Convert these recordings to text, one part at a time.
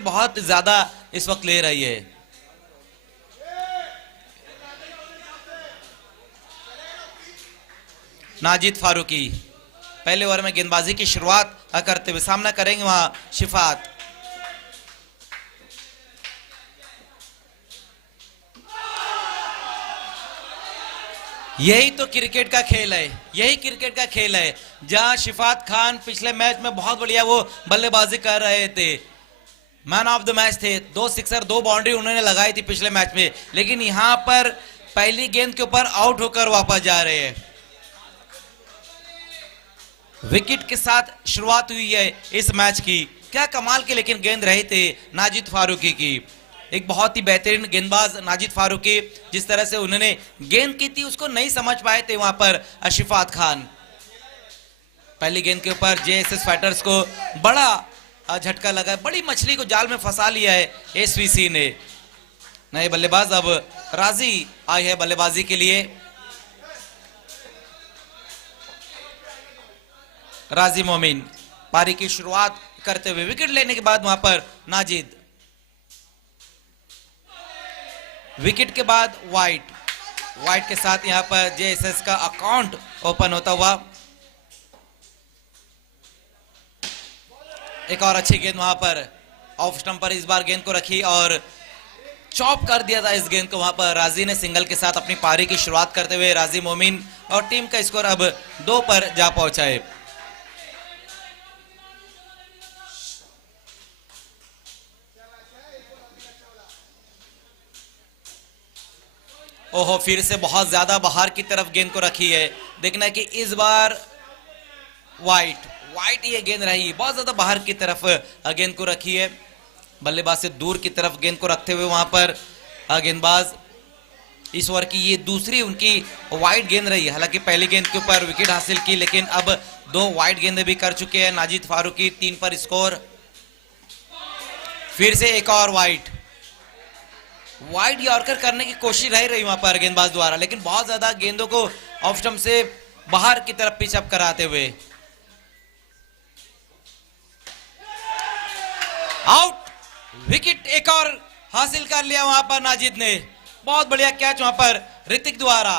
बहुत ज्यादा इस वक्त ले रही है। नाजिद फारूकी पहले ओवर में गेंदबाजी की शुरुआत करते हुए सामना करेंगे वहां शिफात। यही तो क्रिकेट का खेल है, यही क्रिकेट का खेल है जहां शिफात खान पिछले मैच में बहुत बढ़िया वो बल्लेबाजी कर रहे थे, मैन ऑफ द मैच थे, 2 सिक्सर 2 बाउंड्री उन्होंने लगाई थी पिछले मैच में, लेकिन यहां पर पहली गेंद के ऊपर आउट होकर वापस जा रहे हैं। विकेट के साथ शुरुआत हुई है इस मैच की, क्या कमाल की लेकिन गेंद रही थी नाजिद फारूकी की। एक बहुत ही बेहतरीन गेंदबाज नाजिद फारूकी, जिस तरह से उन्होंने गेंद की थी उसको नहीं समझ पाए थे वहां पर शिफात खान। पहली गेंद के ऊपर जेएसएस फाइटर्स को बड़ा झटका लगा, बड़ी मछली को जाल में फंसा लिया है एसवीसी ने। नए बल्लेबाज अब राजी आए हैं बल्लेबाजी के लिए। राजी मोमिन पारी की शुरुआत करते हुए विकेट लेने के बाद वहां पर नाजिद, विकेट के बाद वाइट के साथ यहां पर जेएसएस का अकाउंट ओपन होता हुआ। एक और अच्छी गेंद वहां पर ऑफ स्टंप पर इस बार गेंद को रखी और चॉप कर दिया था इस गेंद को वहां पर। राजी ने सिंगल के साथ अपनी पारी की शुरुआत करते हुए राजी मोमिन और टीम का स्कोर अब 2 पर जा पहुंचा है। ओहो, फिर से बहुत ज्यादा बाहर की तरफ गेंद को रखी है। देखना है कि इस बार वाइट ये गेंद रही, बहुत ज्यादा बाहर की तरफ गेंद को रखी है। बल्लेबाज से दूर की तरफ गेंद को रखते हुए वहां पर गेंदबाज, इस ओवर की ये दूसरी उनकी वाइट गेंद रही है। हालांकि पहली गेंद के ऊपर विकेट हासिल की, लेकिन अब 2 वाइट गेंदें भी कर चुके हैं नाजिद फारूकी। 3 पर स्कोर। फिर से एक और वाइट यॉर्कर करने की कोशिश रही वहां पर गेंदबाज द्वारा, लेकिन बहुत ज्यादा गेंदों को ऑफ स्टंप से बाहर की तरफ पिच अप कराते हुए आउट। विकेट एक और हासिल कर लिया वहां पर नाजिद ने। बहुत बढ़िया कैच वहां पर ऋतिक द्वारा,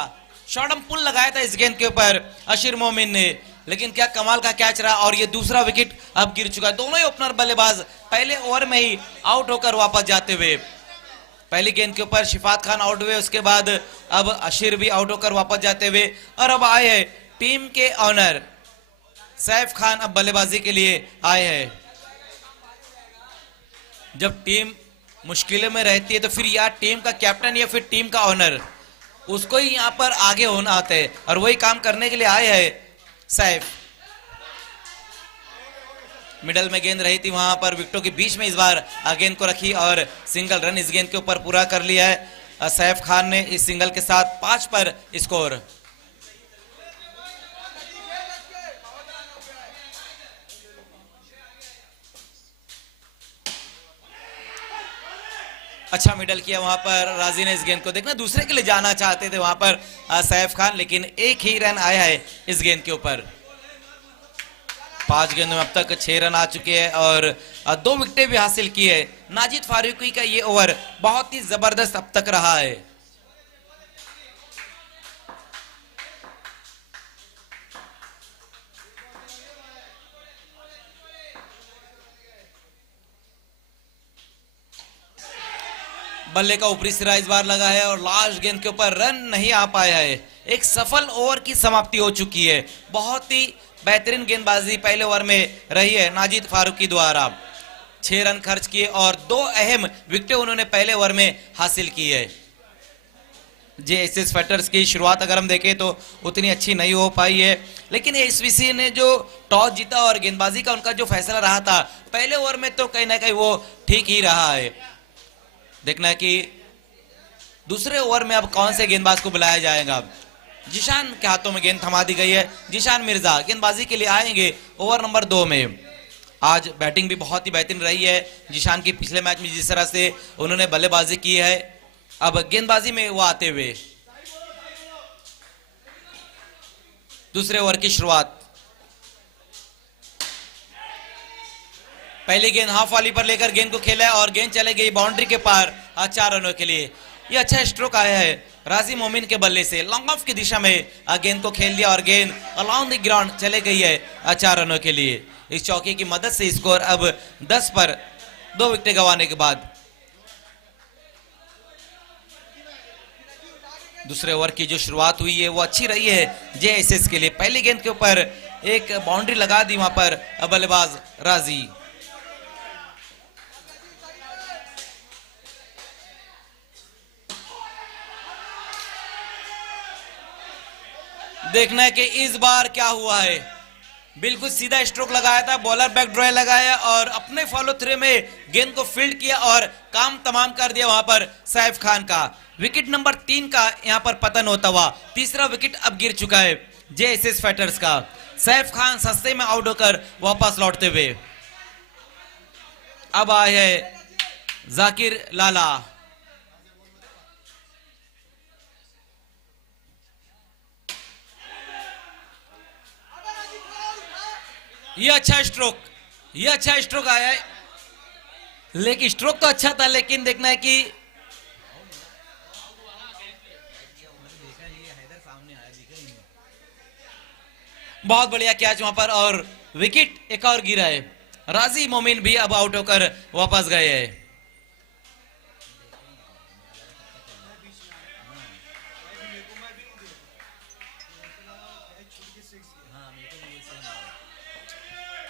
शॉर्टम पुल लगाया था इस गेंद के ऊपर अशीर मोमिन ने, लेकिन क्या कमाल का कैच रहा। और ये दूसरा विकेट अब गिर चुका है। दोनों ही ओपनर बल्लेबाज पहले ओवर में ही आउट होकर वापस जाते हुए। पहली गेंद के ऊपर शिफात खान आउट हुए, उसके बाद अब अशीर भी आउट होकर वापस जाते हुए, और अब आए हैं टीम के ऑनर सैफ खान, अब बल्लेबाजी के लिए आए हैं। जब टीम मुश्किलों में रहती है तो फिर या टीम का कैप्टन या फिर टीम का ऑनर, उसको ही यहां पर आगे होना आता है, और वही काम करने के लिए आए हैं सैफ। मिडल में गेंद रही थी, वहां पर विकेटों के बीच में इस बार गेंद को रखी और सिंगल रन इस गेंद के ऊपर पूरा कर लिया है सैफ खान ने। इस सिंगल के साथ 5 पर स्कोर। अच्छा मिडल किया वहां पर राजी ने इस गेंद को। देखना दूसरे के लिए जाना चाहते थे वहां पर सैफ खान, लेकिन एक ही रन आया है इस गेंद के ऊपर। 5 गेंदों में अब तक 6 रन आ चुके हैं और 2 विकेटें भी हासिल की है। नाजिद फारूकी का ये ओवर बहुत ही जबरदस्त अब तक रहा है। बल्ले का ऊपरी सिरा इस बार लगा है और लास्ट गेंद के ऊपर रन नहीं आ पाया है। एक सफल ओवर की समाप्ति हो चुकी है। बहुत ही बेहतरीन गेंदबाजी पहले ओवर में रही है नाजिद फारूकी द्वारा। 6 रन खर्च किए और 2 अहम विकेटें उन्होंने पहले ओवर में हासिल की है। जेएसएस फाइटर्स की शुरुआत अगर हम देखें तो उतनी अच्छी नहीं हो पाई है, लेकिन एसवीसी ने जो टॉस जीता और गेंदबाजी का उनका जो फैसला रहा था पहले ओवर में, तो कहीं ना कहीं वो ठीक ही रहा है। देखना है कि दूसरे ओवर में अब कौन से गेंदबाज को बुलाया जाएगा। जिशान के हाथों में गेंद थमा दी गई है। जिशान मिर्जा गेंदबाजी के लिए आएंगे ओवर नंबर 2 में। आज बैटिंग भी बहुत ही बेहतरीन रही है जिशान की। पिछले मैच में जिस तरह से उन्होंने बल्लेबाजी की है, अब गेंदबाजी में वो आते हुए दूसरे ओवर की शुरुआत। पहली गेंद हाफ वाली पर लेकर गेंद को खेला है और गेंद चले गई बाउंड्री के पार 4 रनों के लिए। ये अच्छा स्ट्रोक आया है राजी मोमिन के बल्ले से, लॉन्ग ऑफ की दिशा में गेंद को खेल दिया और गेंद अराउंड द ग्राउंड चले गई है 4 रनों के लिए। इस चौके की मदद से स्कोर अब 10 पर 2 विकेट गंवाने के बाद। दूसरे ओवर की जो शुरुआत हुई है वो अच्छी रही है जेएसएस के लिए। पहली गेंद के ऊपर एक बाउंड्री लगा दी वहां पर बल्लेबाज राजी। देखना है कि इस बार क्या हुआ है। बिल्कुल सीधा स्ट्रोक लगाया था, बॉलर बैक ड्राइव लगाया और अपने फॉलो थ्रू में गेंद को फील्ड किया और काम तमाम कर दिया वहां पर सैफ खान का। विकेट नंबर 3 का यहां पर पतन होता हुआ, तीसरा विकेट अब गिर चुका है जेएसएस फाइटर्स का। सैफ खान सस्ते में आउट होकर वापस लौटते हुए। अब आए है जाकिर लाला। ये अच्छा स्ट्रोक आया है, लेकिन स्ट्रोक तो अच्छा था, लेकिन देखना है कि बहुत बढ़िया कैच वहां पर और विकेट एक और गिरा है। राजी मोमिन भी अब आउट होकर वापस गए हैं।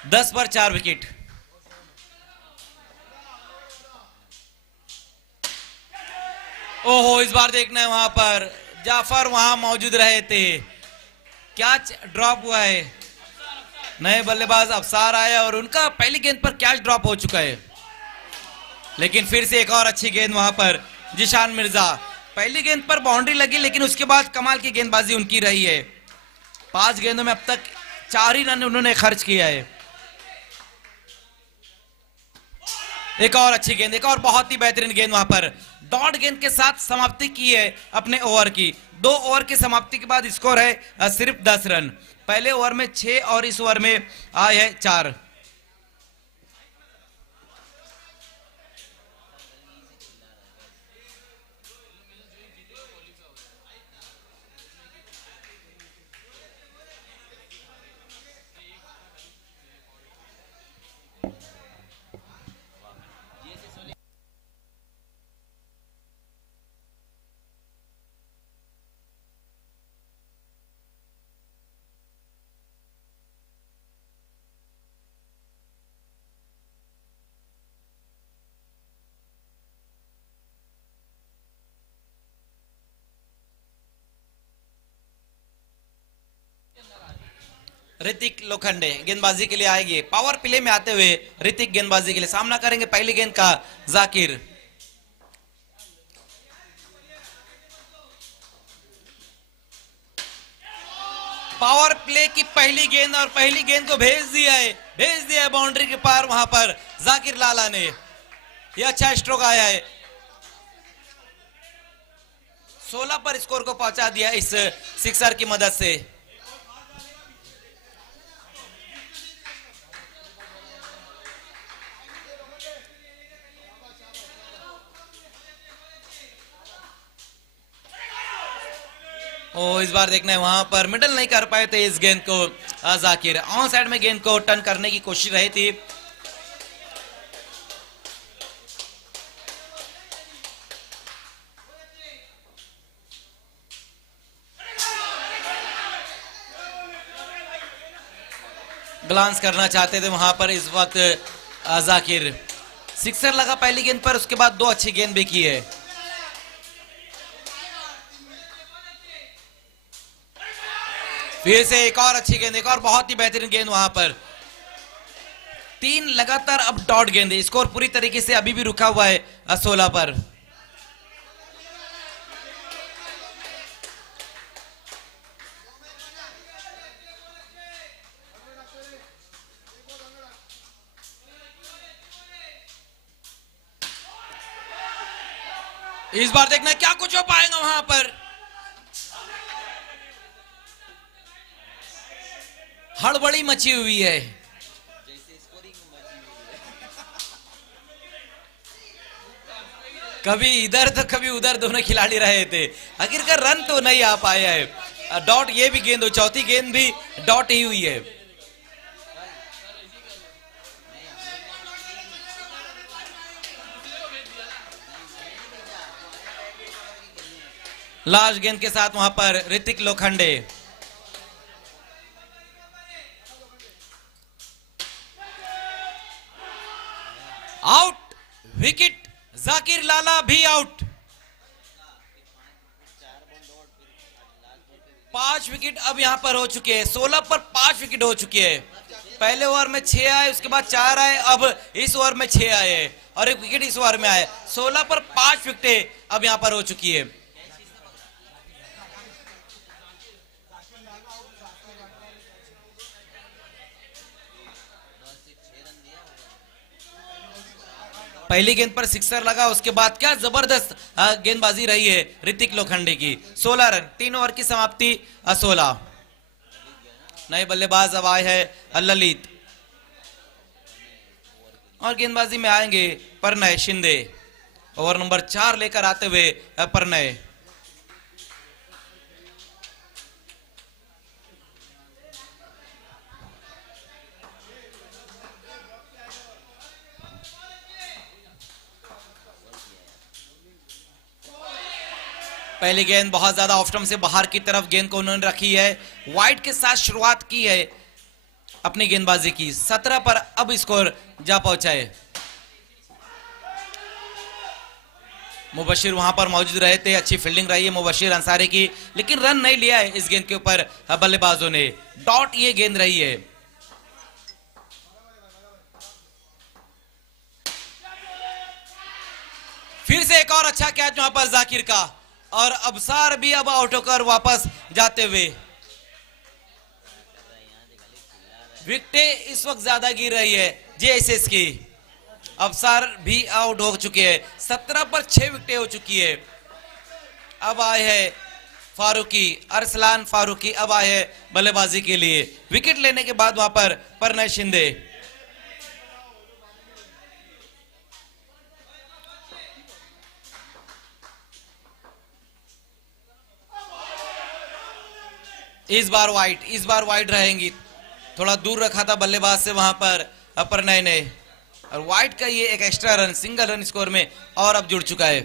दस पर 4 विकेट। ओहो, इस बार देखना है वहां पर जाफर वहां मौजूद रहे थे, कैच ड्रॉप हुआ है। नए बल्लेबाज अफसार आए और उनका पहली गेंद पर कैच ड्रॉप हो चुका है, लेकिन फिर से एक और अच्छी गेंद वहां पर जिशान मिर्जा। पहली गेंद पर बाउंड्री लगी, लेकिन उसके बाद कमाल की गेंदबाजी उनकी रही है। 5 गेंदों में अब तक 4 ही रन उन्होंने खर्च किया है। एक और अच्छी गेंद, एक और बहुत ही बेहतरीन गेंद वहां पर डॉट गेंद के साथ समाप्ति की है अपने ओवर की। 2 ओवर की समाप्ति के बाद स्कोर है सिर्फ 10 रन। पहले ओवर में 6 और इस ओवर में आए है 4। ऋतिक लोखंडे गेंदबाजी के लिए आएंगे। पावर प्ले में आते हुए ऋतिक गेंदबाजी के लिए सामना करेंगे पहली गेंद का जाकिर। पावर प्ले की पहली गेंद और पहली गेंद को भेज दिया है बाउंड्री के पार वहां पर जाकिर लाला ने। यह अच्छा स्ट्रोक आया है, 16 पर स्कोर को पहुंचा दिया इस सिक्सर की मदद से। इस बार देखना है वहां पर मिडल नहीं कर पाए थे इस गेंद को जाकिर। ऑन साइड में गेंद को टर्न करने की कोशिश रही थी। ग्लांस करना चाहते थे वहां पर इस वक्त जाकिर। सिक्सर लगा पहली गेंद पर, उसके बाद 2 अच्छी गेंद भी की है। फिर से एक और अच्छी गेंद, एक और बहुत ही बेहतरीन गेंद वहां पर। 3 लगातार अब डॉट गेंद। स्कोर पूरी तरीके से अभी भी रुका हुआ है 16 पर। इस बार देखना क्या कुछ हो पाएगा वहां पर। हड़बड़ी मची हुई है। कभी इधर तो कभी उधर दोनों खिलाड़ी रहे थे, आखिरकार रन तो नहीं आ पाया है। डॉट ये भी गेंद, चौथी गेंद भी डॉट ही हुई है। लास्ट गेंद के साथ वहां पर ऋतिक लोखंडे। आउट, विकेट, जाकिर लाला भी आउट। 5 विकेट अब यहां पर हो चुके हैं, 16 पर 5 विकेट हो चुके हैं। पहले ओवर में 6 आए, उसके बाद 4 आए, अब इस ओवर में 6 आए और 1 विकेट इस ओवर में आए। 16 पर 5 विकेटें अब यहां पर हो चुकी है। पहली गेंद पर सिक्सर लगा, उसके बाद क्या जबरदस्त गेंदबाजी रही है ऋतिक लोखंडे की। 16 रन, 3 ओवर की समाप्ति 16। नए बल्लेबाज अब आए हैं ललित और गेंदबाजी में आएंगे प्रणय शिंदे। ओवर नंबर 4 लेकर आते हुए प्रणय। पहली गेंद बहुत ज्यादा ऑफ स्टंप से बाहर की तरफ गेंद को उन्होंने रखी है। वाइड के साथ शुरुआत की है अपनी गेंदबाजी की। 17 पर अब स्कोर जा पहुंचा है। मुबशिर वहां पर मौजूद रहे थे, अच्छी फील्डिंग रही है मुबशिर अंसारी की, लेकिन रन नहीं लिया है इस गेंद के ऊपर बल्लेबाजों ने। डॉट ये गेंद रही है। फिर से एक और अच्छा कैच वहां पर जाकिर का, और अबसार भी अब आउट होकर वापस जाते हुए। विकेटें इस वक्त ज्यादा गिर रही है जेएसएस की। अबसार भी आउट हो चुके हैं। 17 पर 6 विकेटें हो चुकी है। अब आए हैं फारूकी, अरसलान फारूकी अब आए हैं बल्लेबाजी के लिए। विकेट लेने के बाद वहां पर प्रणय शिंदे। इस बार वाइड रहेंगी। थोड़ा दूर रखा था बल्लेबाज से वहां पर प्रणय ने, और वाइड का ये एक extra run single run score में और अब जुड़ चुका है।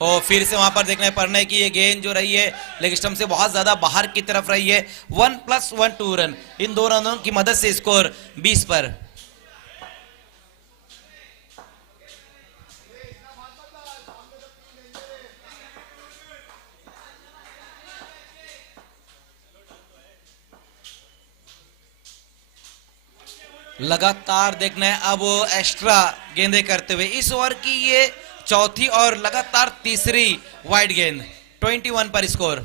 और फिर से वहां पर देखना है प्रणय की ये गेंद जो रही है लेग स्टंप से बहुत ज्यादा बाहर की तरफ रही है। 1+1 2 रन, इन 2 रनों की मदद से स्कोर 20 पर। लगातार देखना है अब एक्स्ट्रा गेंदें करते हुए। इस ओवर की ये चौथी और लगातार तीसरी वाइड गेंद। 21 पर स्कोर।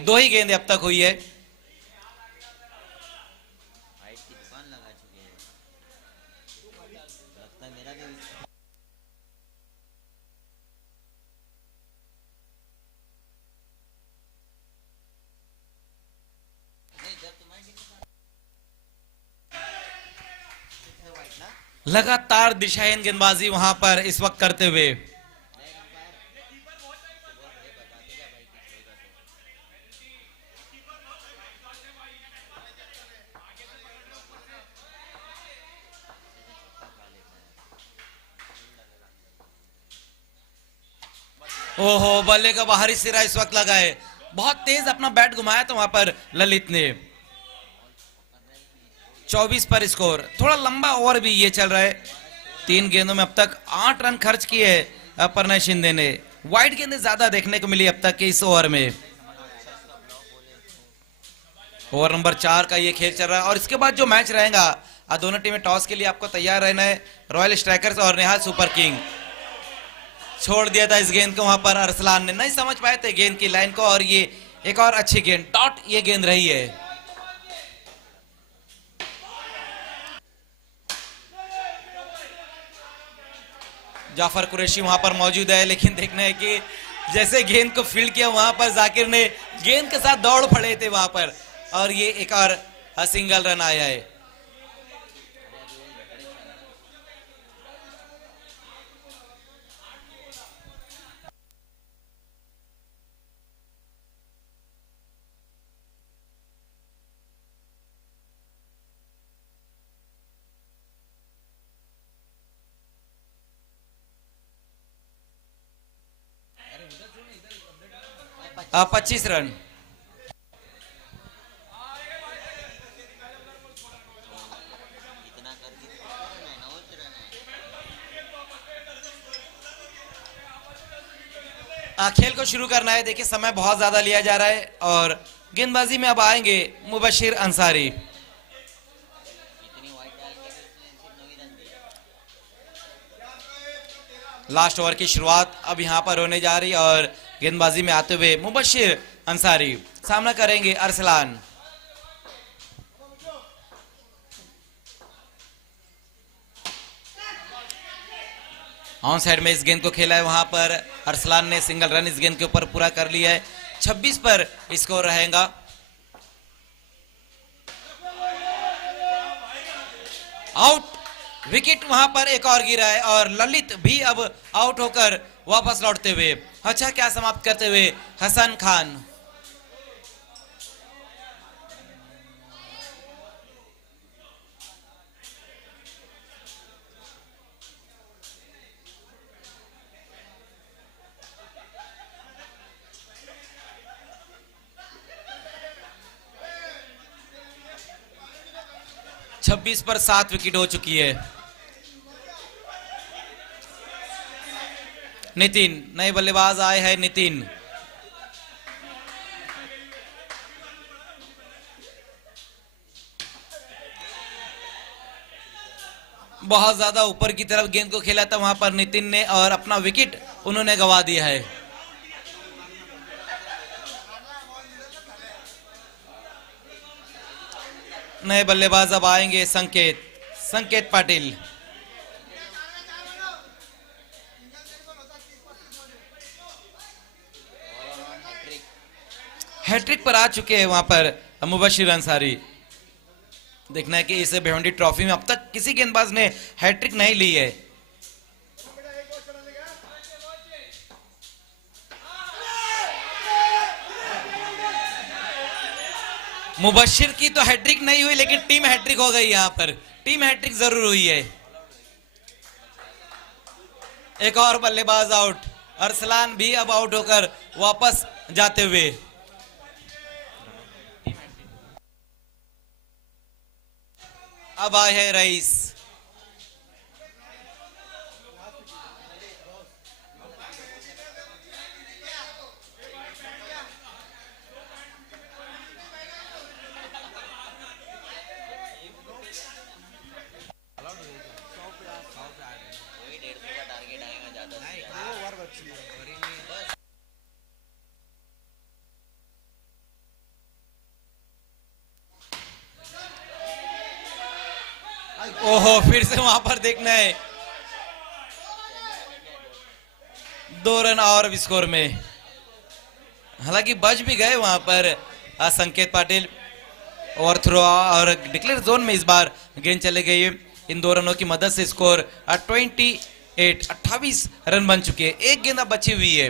दो ही गेंद अब तक हुई है। लगातार दिशाहीन गेंदबाजी वहां पर इस वक्त करते हुए। ओहो, बल्ले का बाहरी सिरा इस वक्त लगा है। बहुत तेज अपना बैट घुमाया था वहां पर ललित ने। 24 पर स्कोर। थोड़ा लंबा ओवर भी ये चल रहा है। 3 गेंदों में अब तक 8 रन खर्च किए प्रणय शिंदे ने। वाइड गेंदें ज्यादा देखने को मिली अब तक के इस ओवर में। ओवर नंबर 4 का ये खेल चल रहा है और इसके बाद जो मैच रहेगा, दोनों टीमें टॉस के लिए आपको तैयार रहना है। रॉयल स्ट्राइकर्स और निहाल सुपर किंग। छोड़ दिया था इस गेंद को वहां पर अरसलान ने, नहीं समझ पाए थे गेंद की लाइन को, और ये एक और अच्छी गेंद डॉट ये गेंद रही है। जाफर कुरैशी वहां पर मौजूद है, लेकिन देखना है कि जैसे गेंद को फील्ड किया वहां पर जाकिर ने गेंद के साथ दौड़ पड़े थे वहां पर, और ये एक और सिंगल रन आया है। अब 25 रन। खेल को शुरू करना है। देखिए समय बहुत ज्यादा लिया जा रहा है और गेंदबाजी में अब आएंगे मुबशिर अंसारी। लास्ट ओवर की शुरुआत अब यहां पर होने जा रही और गेंदबाजी में आते हुए मुबशिर अंसारी सामना करेंगे अरसलान। ऑन साइड में इस गेंद को खेला है, वहां पर अरसलान ने सिंगल रन इस गेंद के ऊपर पूरा कर लिया है। 26 पर स्कोर रहेगा। आउट, विकेट वहां पर एक और गिरा है और ललित भी अब आउट होकर वापस लौटते हुए अच्छा क्या समाप्त करते हुए हसन खान। छब्बीस पर 7 विकेट हो चुकी है। नितिन, नए बल्लेबाज आए हैं नितिन। बहुत ज्यादा ऊपर की तरफ गेंद को खेला था वहां पर नितिन ने और अपना विकेट उन्होंने गंवा दिया है। नए बल्लेबाज अब आएंगे संकेत पाटिल। हैट्रिक पर आ चुके हैं वहां पर मुबशिर अंसारी। देखना है कि इस भिवंडी ट्रॉफी में अब तक किसी गेंदबाज ने हैट्रिक नहीं ली है। मुबशिर की तो हैट्रिक नहीं हुई लेकिन टीम हैट्रिक हो गई। यहां पर टीम हैट्रिक जरूर हुई है। एक और बल्लेबाज आउट, अरसलान भी अब आउट होकर वापस जाते हुए। अब आए हैं रईस। ओहो, फिर से वहां पर देखना है 2 रन और स्कोर में। हालांकि बच भी गए वहां पर संकेत पाटिल। ओवर थ्रो और डिक्लेयर जोन में इस बार गेंद चले गई। इन 2 रनों की मदद से स्कोर 28 रन बन चुके हैं। एक गेंद अब बची हुई है।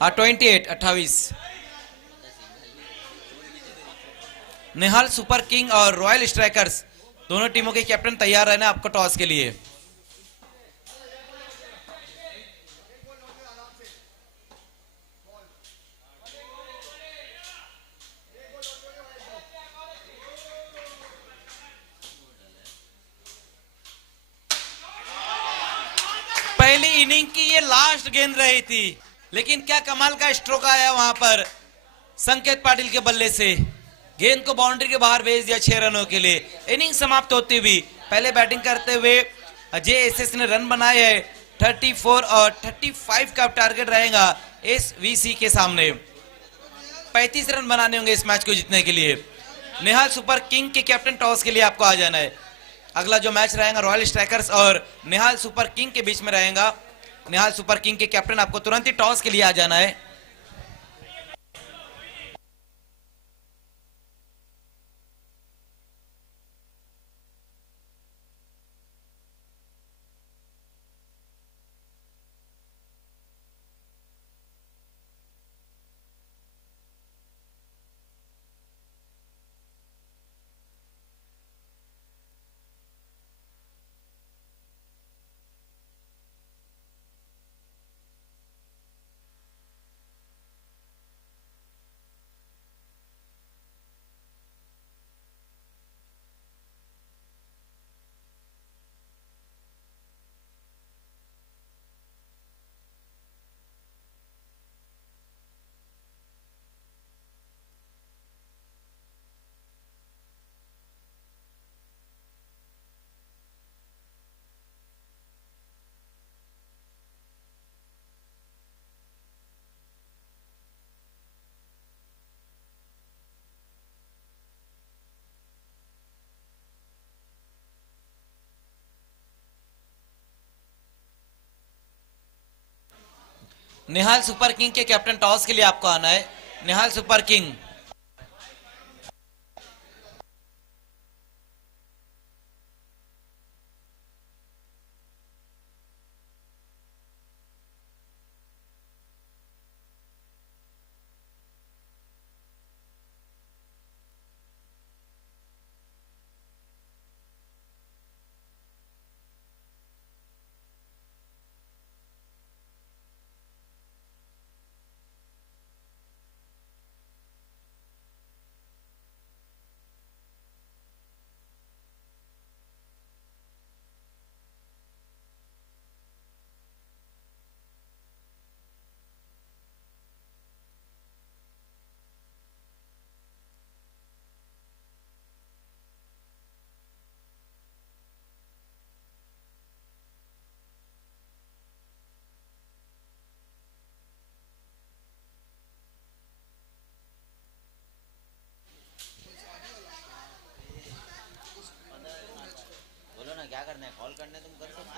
28। निहाल सुपर किंग और रॉयल स्ट्राइकर्स दोनों टीमों के कैप्टन तैयार रहना आपको टॉस के लिए। पहली इनिंग की ये लास्ट गेंद रही थी, लेकिन क्या कमाल का स्ट्रोक आया वहां पर संकेत पाटिल के बल्ले से। गेंद को बाउंड्री के बाहर भेज दिया 6 रनों के लिए। इनिंग समाप्त होती हुई पहले बैटिंग करते हुए जेएसएस ने रन बनाए हैं 34 और 35 का टारगेट रहेगा एसवीसी के सामने। 35 रन बनाने होंगे इस मैच को जीतने के लिए। निहाल सुपर किंग के कैप्टन टॉस के लिए आपको आ जाना है। अगला जो मैच रहेगा रॉयल स्ट्राइकर्स और निहाल सुपर किंग के बीच में रहेगा। निहाल सुपर किंग के कैप्टन, आपको तुरंत ही टॉस के लिए आ जाना है। निहाल सुपर किंग के कैप्टन, टॉस के लिए आपको आना है। निहाल सुपर किंग।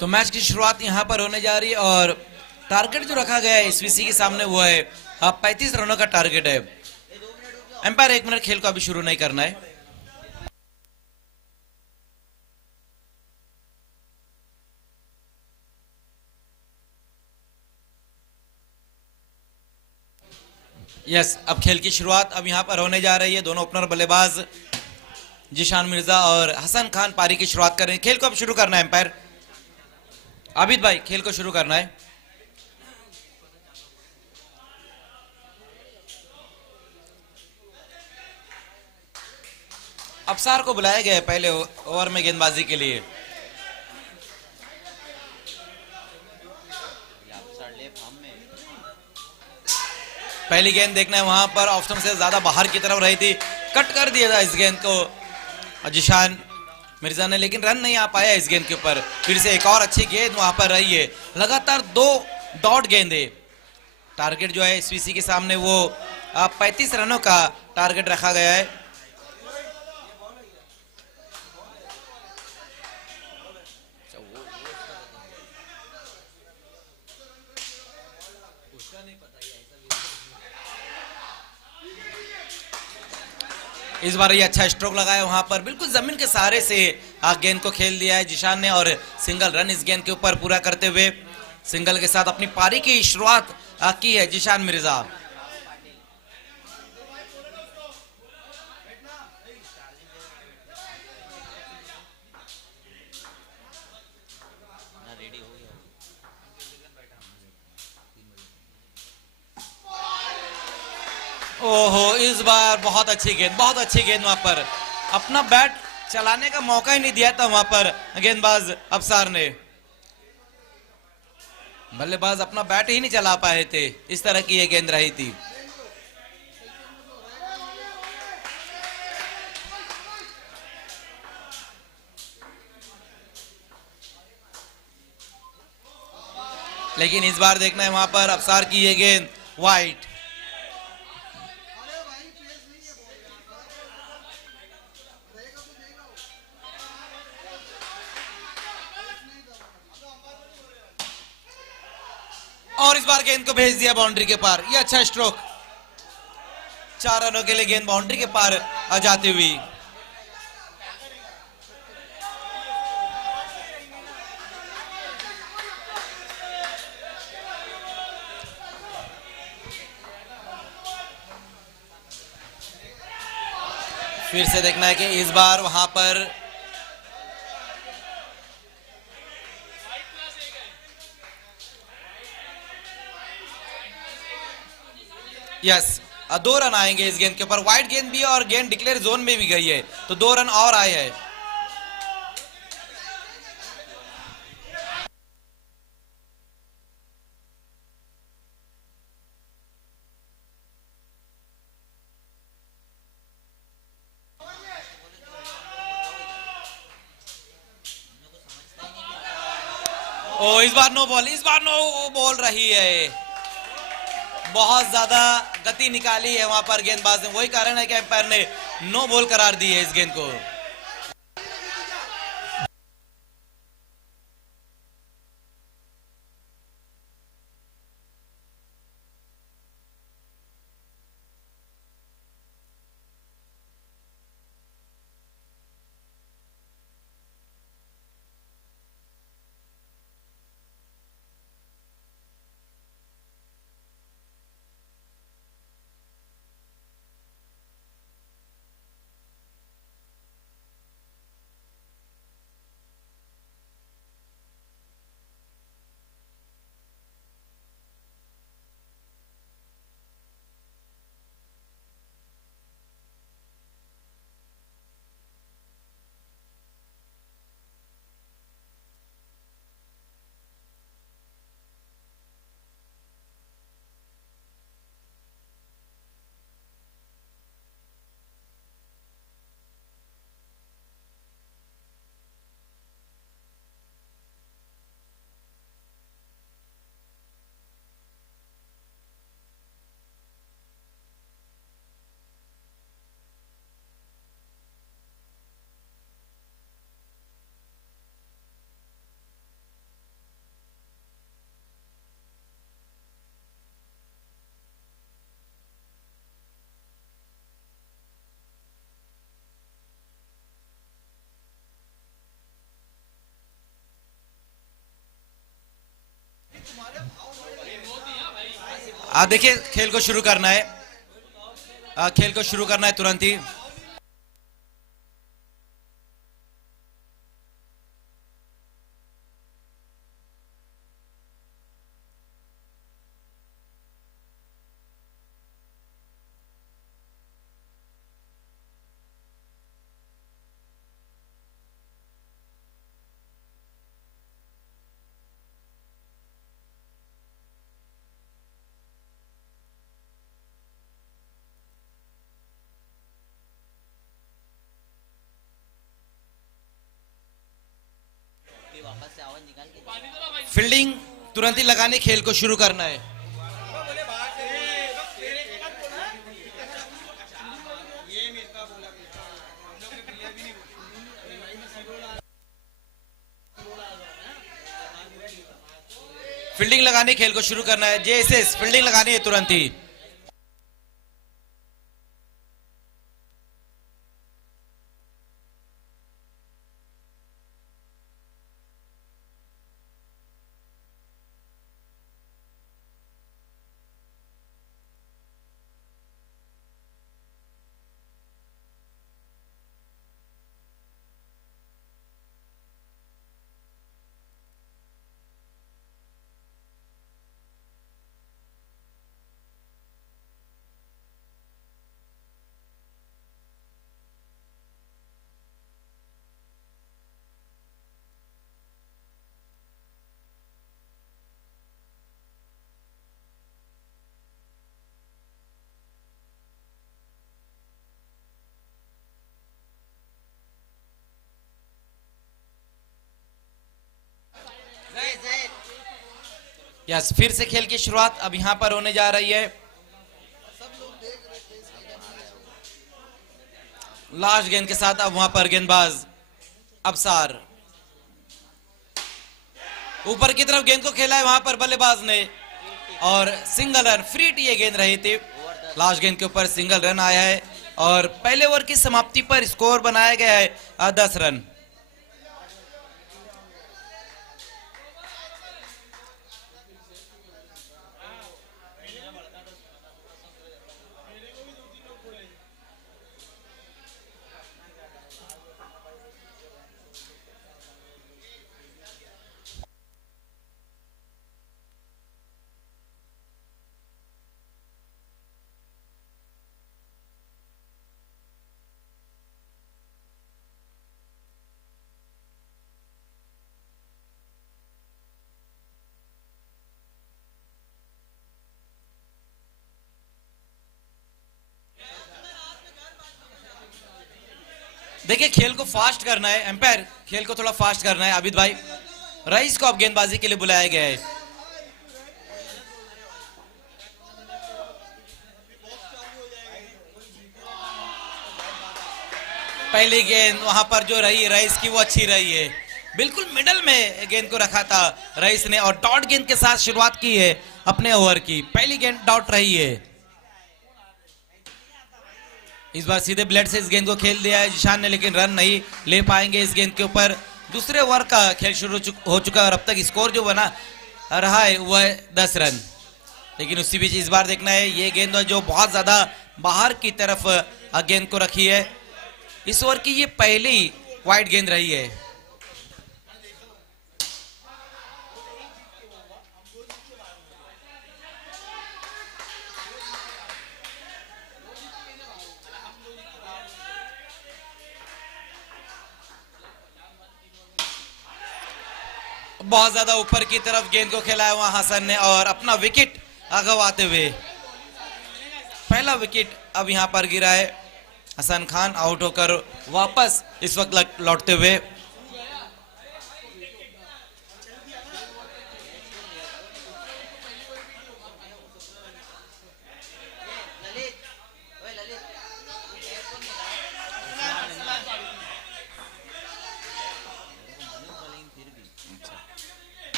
तो मैच की शुरुआत यहां पर होने जा रही है और टारगेट जो रखा गया है एसवीसी के सामने वो है 35 रनों का टारगेट है। एम्पायर 1 मिनट, खेल को अभी शुरू नहीं करना है। यस, अब खेल की शुरुआत अब यहां पर होने जा रही है। दोनों ओपनर बल्लेबाज जिशान मिर्जा और हसन खान पारी की शुरुआत कर रहे हैं। खेल को अब शुरू करना है एम्पायर आबिद भाई, खेल को शुरू करना है। अफसार को बुलाया गया है पहले ओवर में गेंदबाजी के लिए। पहली गेंद देखना है, वहां पर ऑफ स्टंप से ज्यादा बाहर की तरफ रही थी, कट कर दिया था इस गेंद को जिशान मिर्जा ने, लेकिन रन नहीं आ पाया इस गेंद के ऊपर। फिर से एक और अच्छी गेंद वहां पर रही है। लगातार 2 डॉट गेंदे। टारगेट जो है एसवीसी के सामने वो 35 रनों का टारगेट रखा गया है। इस बार ये अच्छा स्ट्रोक लगाया वहां पर, बिल्कुल जमीन के सहारे से गेंद को खेल दिया है जिशान ने और सिंगल रन इस गेंद के ऊपर पूरा करते हुए सिंगल के साथ अपनी पारी की शुरुआत की है जिशान मिर्जा। ओहो, इस बार बहुत अच्छी गेंद, बहुत अच्छी गेंद। वहां पर अपना बैट चलाने का मौका ही नहीं दिया था वहां पर गेंदबाज अफसार ने। बल्लेबाज अपना बैट ही नहीं चला पाए थे, इस तरह की ये गेंद रही थी। लेकिन इस बार देखना है वहां पर अफसार की ये गेंद वाइट। बार गेंद को भेज दिया बाउंड्री के पार, ये अच्छा स्ट्रोक। 4 रनों के लिए गेंद बाउंड्री के पार आ जाती हुई। फिर से देखना है कि इस बार वहां पर यस 2 रन आएंगे इस गेंद के ऊपर। वाइड गेंद भी है और गेंद डिक्लेयर जोन में भी गई है, तो 2 रन और आए हैं। ओ इस बार नो बॉल, इस बार नो बॉल रही है। बहुत ज्यादा गति निकाली है वहां पर गेंदबाज ने, वही कारण है कि अंपायर ने नो बॉल करार दी है इस गेंद को। देखिए खेल को शुरू करना है, खेल को शुरू करना है तुरंत ही। फील्डिंग तुरंत ही लगाने, खेल को शुरू करना है। फील्डिंग लगाने, खेल को शुरू करना है। जेएसएस फील्डिंग लगानी है तुरंत ही। यस फिर से खेल की शुरुआत अब यहां पर होने जा रही है। लास्ट गेंद के साथ अब वहां पर गेंदबाज अबसार ऊपर की तरफ गेंद को खेला है वहां पर बल्लेबाज ने। और सिंगल रन, फ्री हिट ये गेंद रही थी। लास्ट गेंद के ऊपर सिंगल रन आया है और पहले ओवर की समाप्ति पर स्कोर बनाया गया है 10 रन। देखिए खेल को फास्ट करना है, एम्पायर खेल को थोड़ा फास्ट करना है। आबिद भाई, रईस को अब गेंदबाजी के लिए बुलाया गया है। पहली गेंद वहां पर जो रही रईस की वो अच्छी रही है, बिल्कुल मिडल में गेंद को रखा था रईस ने और डॉट गेंद के साथ शुरुआत की है अपने ओवर की। पहली गेंद डॉट रही है। इस बार सीधे ब्लेड से इस गेंद को खेल दिया है जिशान ने, लेकिन रन नहीं ले पाएंगे इस गेंद के ऊपर। दूसरे ओवर का खेल शुरू हो चुका है और अब तक स्कोर जो बना रहा है वह है 10 रन। लेकिन उसी बीच इस बार देखना है ये गेंद जो बहुत ज्यादा बाहर की तरफ गेंद को रखी है। इस ओवर की ये पहली वाइड गेंद रही है। बहुत ज्यादा ऊपर की तरफ गेंद को खेला है वहां हसन ने और अपना विकेट गंवाते हुए पहला विकेट अब यहां पर गिरा है। हसन खान आउट होकर वापस इस वक्त लौटते हुए।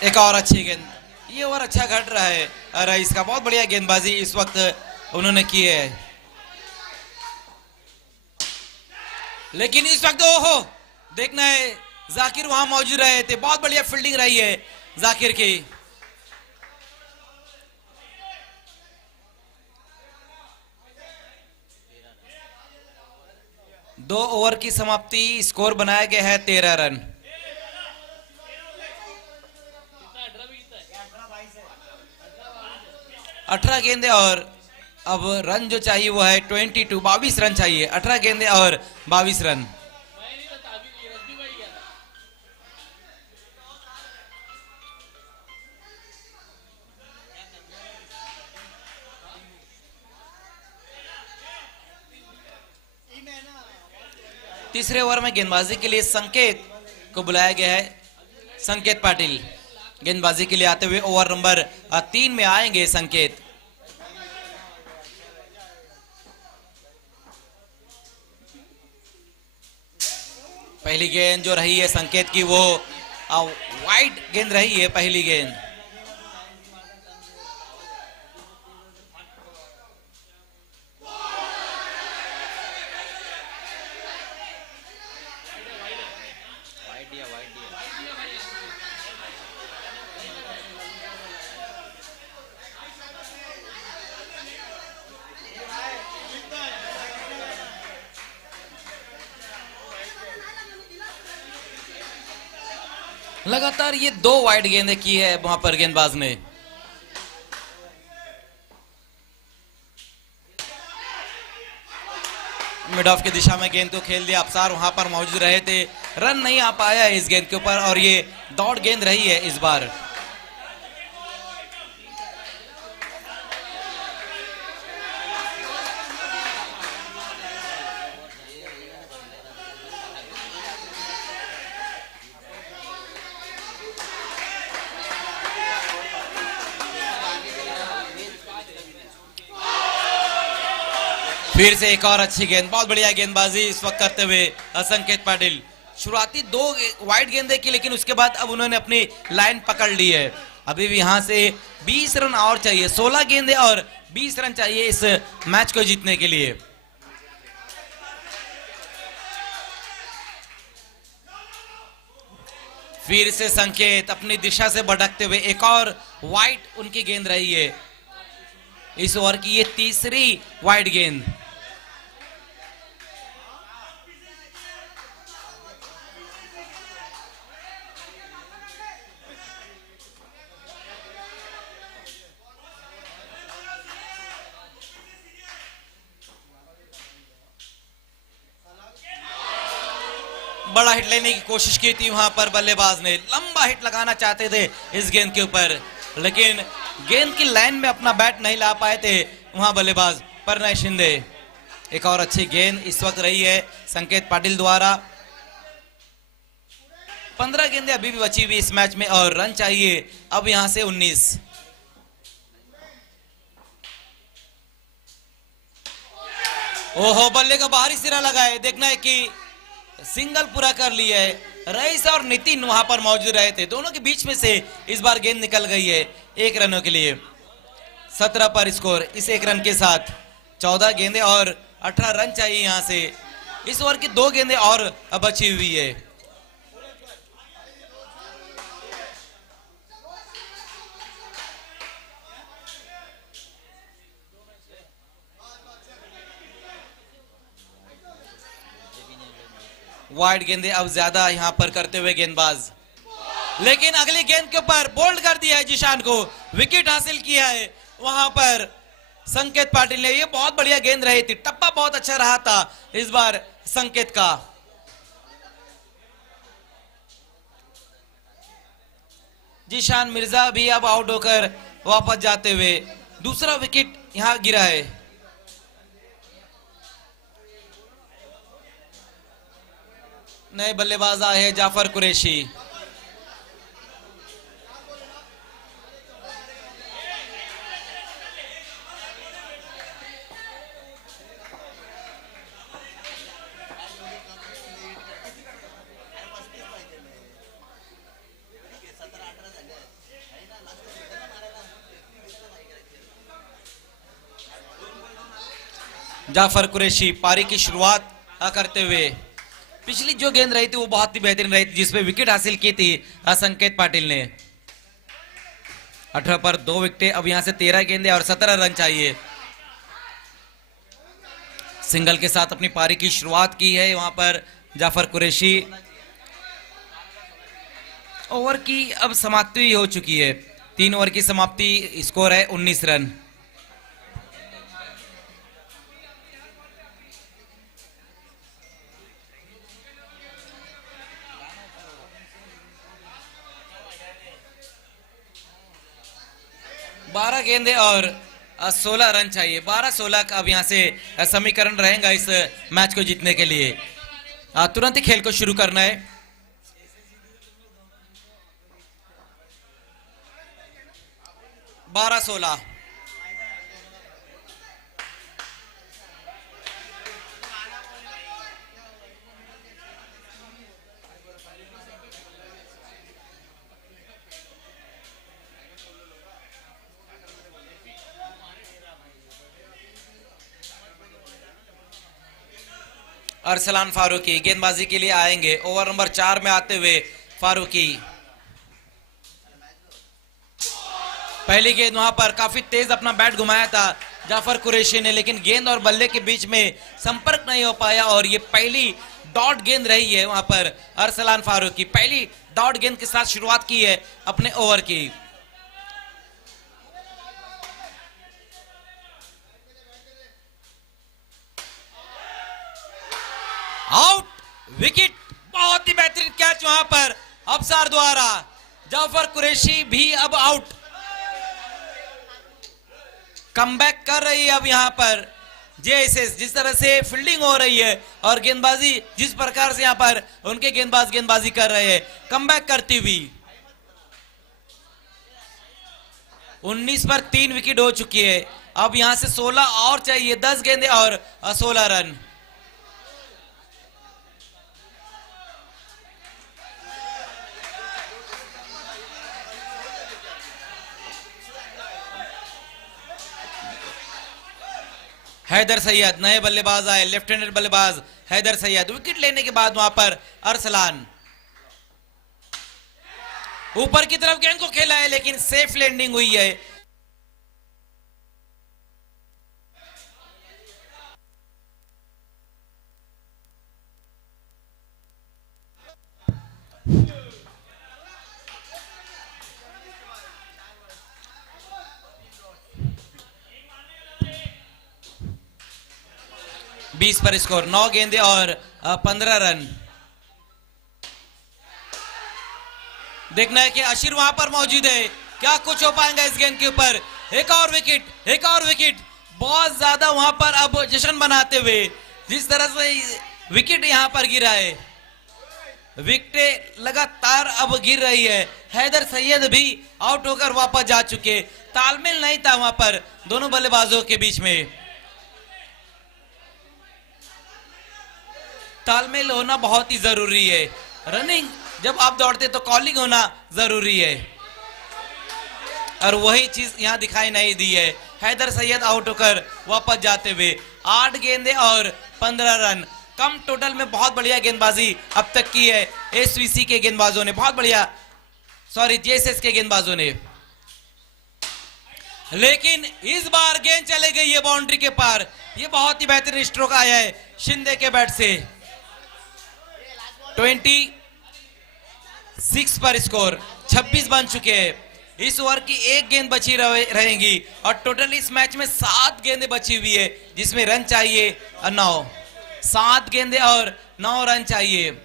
एक और अच्छी गेंद, ये ओवर अच्छा घट रहा है रईस का, बहुत बढ़िया गेंदबाजी इस वक्त उन्होंने की है। लेकिन इस वक्त ओहो देखना है जाकिर वहां मौजूद रहे थे, बहुत बढ़िया फील्डिंग रही है जाकिर की। दो ओवर की समाप्ति, स्कोर बनाया गया है 13 रन। 18 गेंदे और अब रन जो चाहिए वो है 22 रन चाहिए। 18 गेंदे और 22 रन। तीसरे ओवर में गेंदबाजी के लिए संकेत को बुलाया गया है। संकेत पाटिल गेंदबाजी के लिए आते हुए ओवर नंबर 3 में आएंगे संकेत। पहली गेंद जो रही है संकेत की वो वाइड गेंद रही है पहली गेंद। लगातार ये 2 वाइड गेंदें की है वहां पर गेंदबाज ने। मिड ऑफ की दिशा में गेंद को खेल दिया, अफसार वहां पर मौजूद रहे थे, रन नहीं आ पाया इस गेंद के ऊपर और ये डॉट गेंद रही है इस बार। फिर से एक और अच्छी गेंद, बहुत बढ़िया गेंदबाजी इस वक्त करते हुए संकेत पाटिल। शुरुआती 2 वाइड गेंदें की, लेकिन उसके बाद अब उन्होंने अपनी लाइन पकड़ ली है। अभी भी यहां से 20 रन और चाहिए, 16 गेंदें और 20 रन चाहिए इस मैच को जीतने के लिए। फिर से संकेत अपनी दिशा से भटकते हुए, एक और वाइड उनकी गेंद रही है। इस ओवर की ये तीसरी वाइड गेंद। बड़ा हिट लेने की कोशिश की थी वहां पर बल्लेबाज ने, लंबा हिट लगाना चाहते थे इस गेंद के ऊपर, लेकिन गेंद की लाइन में अपना बैट नहीं ला पाए थे वहां बल्लेबाज प्रणय शिंदे। एक और अच्छी गेंद इस वक्त रही है संकेत पाटिल द्वारा। 15 गेंदें अभी भी बची हुई इस मैच में और रन चाहिए अब यहां से 19। ओहो, बल्ले का बाहरी सिरा लगा है, देखना है कि सिंगल पूरा कर लिया है। रईस और नितिन वहां पर मौजूद रहे थे, दोनों के बीच में से इस बार गेंद निकल गई है 1 रनों के लिए। 17 पर स्कोर इस 1 रन के साथ। 14 गेंदें और 18 रन चाहिए यहां से। इस ओवर की 2 गेंदें और बची हुई है। वाइड गेंदें अब ज्यादा यहां पर करते हुए गेंदबाज, लेकिन अगली गेंद के ऊपर बोल्ड कर दिया है जिशान को, विकेट हासिल किया है वहां पर संकेत पाटिल ने। ये बहुत बढ़िया गेंद रही थी, टप्पा बहुत अच्छा रहा था इस बार संकेत का। जिशान मिर्जा भी अब आउट होकर वापस जाते हुए, दूसरा विकेट यहां गिरा है। नए बल्लेबाज आए हैं जाफर कुरैशी। जाफर कुरैशी पारी की शुरुआत करते हुए, पिछली जो गेंद रही थी वो बहुत ही बेहतरीन रही थी जिसपे विकेट हासिल की थी संकेत पाटिल ने। 18 पर 2 विकेटें, अब यहां से 13 गेंदें और 17 रन चाहिए। सिंगल के साथ अपनी पारी की शुरुआत की है वहां पर जाफर कुरैशी। ओवर की अब समाप्ति हो चुकी है, 3 ओवर की समाप्ति, स्कोर है 19 रन। बारह गेंदें और 16 रन चाहिए। 12-16 का अब यहां से समीकरण रहेगा इस मैच को जीतने के लिए। तुरंत ही खेल को शुरू करना है। बारह 16। अरसलान फारूकी गेंदबाजी के लिए आएंगे। ओवर नंबर 4 में आते हुए फारूकी, पहली गेंद वहां पर काफी तेज अपना बैट घुमाया था जाफर कुरैशी ने, लेकिन गेंद और बल्ले के बीच में संपर्क नहीं हो पाया और ये पहली डॉट गेंद रही है वहां पर अरसलान फारूकी। पहली डॉट गेंद के साथ शुरुआत की है अपने ओवर की। आउट, विकेट, बहुत ही बेहतरीन कैच वहां पर अफसार द्वारा। जाफर कुरैशी भी अब आउट। कमबैक कर रही है अब यहां पर जेएसएस, जिस तरह से फील्डिंग हो रही है और गेंदबाजी जिस प्रकार से यहां पर उनके गेंदबाज गेंदबाजी कर रहे हैं, कमबैक करती हुई। 19 पर 3 विकेट हो चुकी है। अब यहां से 16 और चाहिए, 10 गेंदें और 16 रन। हैदर सैयद नए बल्लेबाज आए, लेफ्ट हैंडेड बल्लेबाज हैदर सैयद। विकेट लेने के बाद वहां पर अरसलान ऊपर की तरफ गेंद को खेला है, लेकिन सेफ लैंडिंग हुई है। बीस पर स्कोर, 9 गेंदे और 15 रन। देखना है कि अशीर वहां पर मौजूद है, क्या कुछ हो पाएगा इस गेंद के ऊपर। एक और विकेट, एक और विकेट। बहुत ज्यादा वहां पर अब जश्न मनाते हुए, जिस तरह से विकेट यहां पर गिरा है, विकेटें लगातार अब गिर रही है। हैदर सैयद भी आउट होकर वापस जा चुके। तालमेल नहीं था वहां पर दोनों बल्लेबाजों के बीच में। तालमेल होना बहुत ही जरूरी है। रनिंग जब आप दौड़ते तो कॉलिंग होना जरूरी है, और वही चीज यहां दिखाई नहीं दी है। हैदर सैयद आउट होकर वापस जाते हुए 8 गेंदे और 15 रन। कम टोटल में बहुत बढ़िया गेंदबाजी अब तक की है एसवीसी के गेंदबाजों ने, बहुत बढ़िया, सॉरी जेएसएस के गेंदबाजों ने। लेकिन इस बार गेंद चले गई है बाउंड्री के पार। ये बहुत ही बेहतरीन स्ट्रोक आया है शिंदे के बैट से। 26 पर स्कोर, 26 बन चुके हैं। इस ओवर की एक गेंद बची रहेगी, और टोटल इस मैच में 7 गेंदें बची हुई है, जिसमें रन चाहिए 9। 7 गेंदें और 9 रन चाहिए।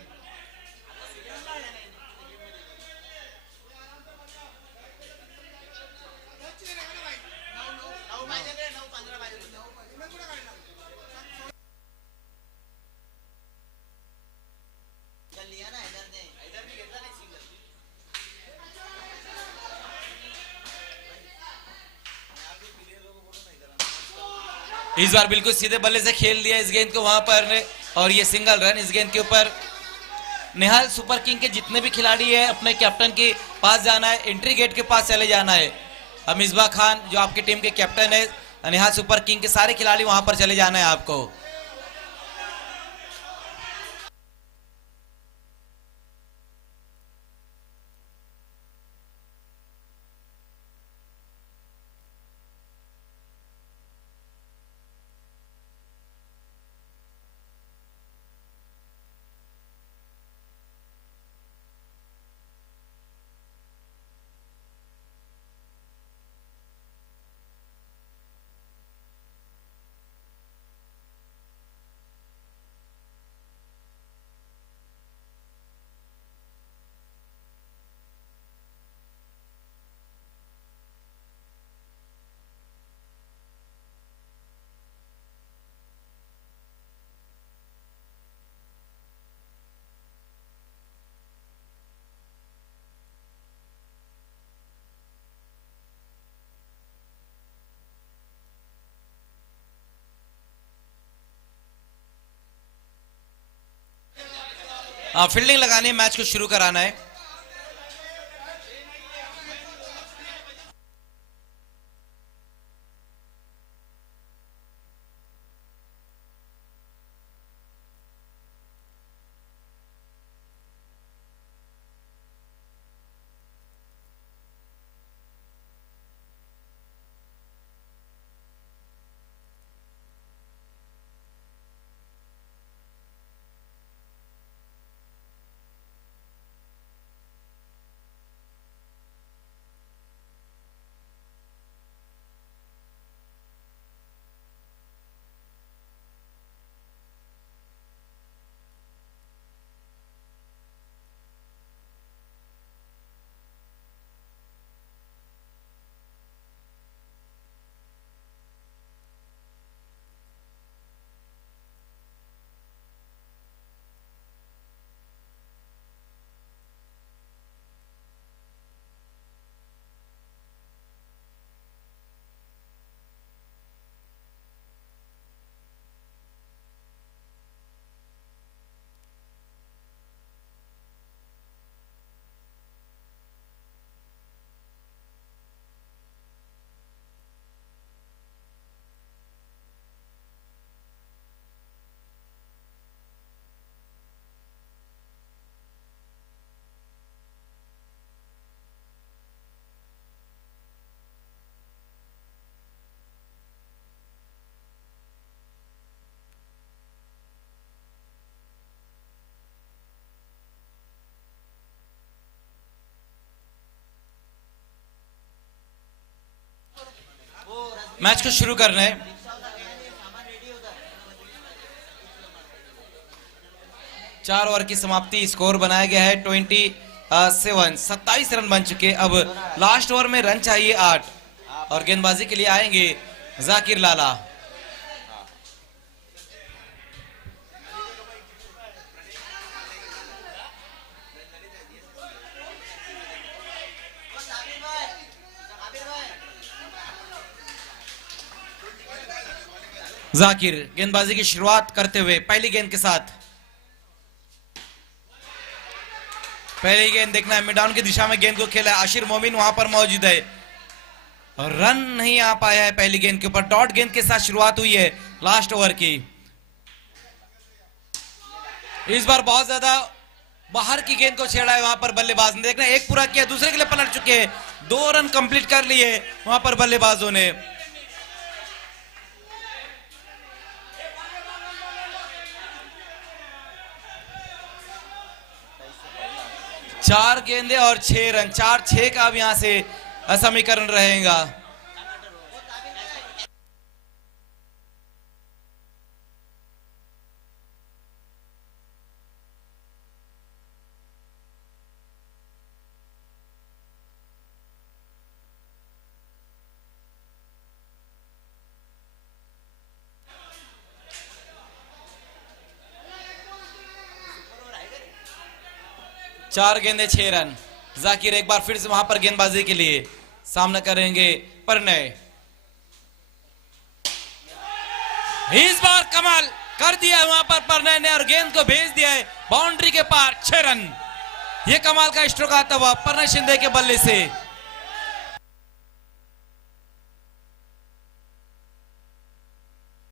इस बार बिल्कुल सीधे बल्ले से खेल दिया इस गेंद को वहां पर, और ये सिंगल रन इस गेंद के ऊपर। निहाल सुपर किंग के जितने भी खिलाड़ी है अपने कैप्टन के पास जाना है, एंट्री गेट के पास चले जाना है। अब मिसबा खान जो आपकी टीम के कैप्टन है, निहाल सुपर किंग के सारे खिलाड़ी वहां पर चले जाना है आपको। फील्डिंग लगाने मैच को शुरू कराना है। मैच को शुरू करना है। चार ओवर की समाप्ति, स्कोर बनाया गया है 27 रन बन चुके। अब लास्ट ओवर में रन चाहिए 8 और गेंदबाजी के लिए आएंगे जाकिर लाला। जाकिर गेंदबाजी की शुरुआत करते हुए पहली गेंद के साथ, पहली गेंद देखना है मिड डाउन की दिशा में गेंद को खेला है। आशिर मोमिन वहां पर मौजूद है और रन नहीं आ पाया है पहली गेंद के ऊपर। डॉट गेंद के साथ शुरुआत हुई है लास्ट ओवर की। इस बार बहुत ज्यादा बाहर की गेंद को छेड़ा है वहां पर बल्लेबाज ने। देखना एक पूरा किया, दूसरे के लिए पलट चुके हैं। 2 रन कंप्लीट कर लिए वहां पर बल्लेबाजों ने। चार गेंदे और 6 रन, 4-6 का अब यहां से समीकरण रहेगा। चार गेंदे 6 रन। जाकिर एक बार फिर से वहां पर गेंदबाजी के लिए सामना करेंगे प्रणय। इस बार कमाल कर दिया है वहां पर प्रणय ने और गेंद को भेज दिया है बाउंड्री के पार। 6 रन, ये कमाल का स्ट्रोक आता हुआ प्रणय शिंदे के बल्ले से।